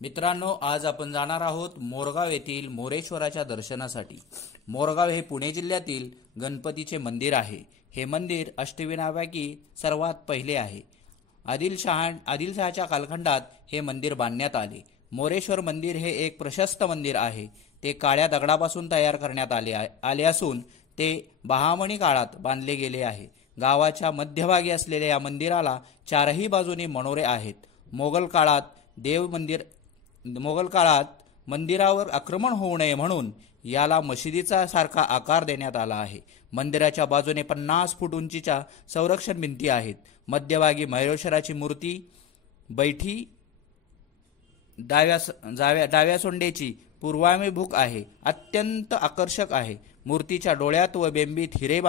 मित्रांनो, आज आपण जाणार आहोत मोरगाव येथील मोरेश्वराच्या दर्शनासाठी। मोरगाव हे पुणे जिल्ह्यातील गणपतीचे मंदिर आहे। हे मंदिर अष्टविनायकापैकी सर्वात पहिले आहे। आदिलशहाच्या कालखंडात हे मंदिर बांधण्यात आले। मोरेश्वर मंदिर हे एक प्रशस्त मंदिर आहे। ते काळ्या दगडापासून तयार करण्यात आले असून ते बहामनी काळात बांधले गेले आहे। गावाच्या मध्यभागी असलेल्या या मंदिराला चारही बाजूने मनोरे आहेत। मोगल काळात मंदिरावर आक्रमण होऊ नये म्हणून याला मशिदीचा सारखा आकार देण्यात आला आहे। मंदिराच्या बाजूने 50 फूट उंचीच्या संरक्षण भिंती आहेत। मध्यभागी मोरेश्वराची मूर्ती बैठी डाव्या सोंडेची पूर्वाभिमुख आहे। अत्यंत आकर्षक आहे। मूर्तीच्या डोळ्यात व बेंबीत हिरे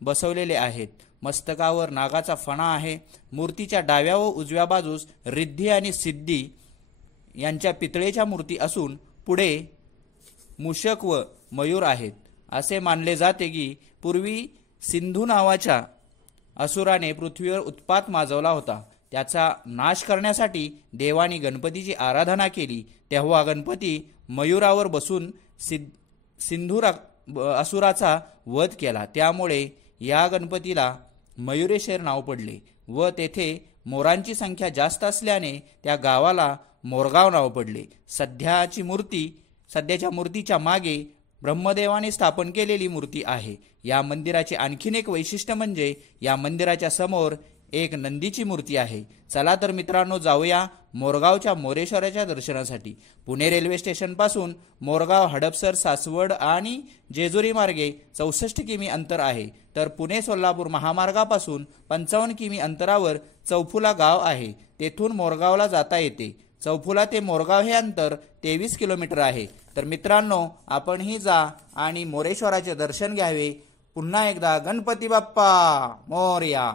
बसवलेले आहेत। मस्तकावर नागाचा फणा आहे। मूर्तीच्या डाव्या व उजव्या बाजूस रिद्धी आणि सिद्धी यांच्या पितळेच्या मूर्ती असून पुढे मूषक व मयूर आहेत। असे मानले जाते की पूर्वी सिंधू नावाच्या असुराने पृथ्वीवर उत्पात माजवला होता। त्याचा नाश करण्यासाठी देवानी गणपतीची आराधना केली। तेव्हा गणपती मयूरावर बसून सिंधू असुराचा वध केला। त्यामुळे या गणपतीला मयुरेश्वर नाव पडले व तेथे मोरांची संख्या जास्त असल्याने त्या गावाला मोरगाव नाव पडले। सध्याच्या मूर्तीच्या मागे ब्रह्मदेवाने स्थापन केलेली मूर्ती आहे। या मंदिराचे आणखीन एक वैशिष्ट्य म्हणजे या मंदिराच्या समोर एक नंदीची मूर्ती आहे। चला तर मित्रांनो, जाऊया मोरगावच्या मोरेश्वराच्या दर्शनासाठी। पुणे रेल्वे स्टेशन पासून मोरगाव, हडपसर, सासवड आणि जेजुरी मार्गे 64 किमी अंतर आहे। तर पुणे सोलापूर महामार्गापासून 55 किमी अंतरावर चौफुला गाव आहे। तेथून मोरगावला जाता येते। चौफुला ते मोरगाव हे अंतर 23 किलोमीटर आहे। तर मित्रांनो, आपणही जा आणि मोरेश्वराचे दर्शन घ्यावे। पुन्हा एकदा गणपती बाप्पा मोरया।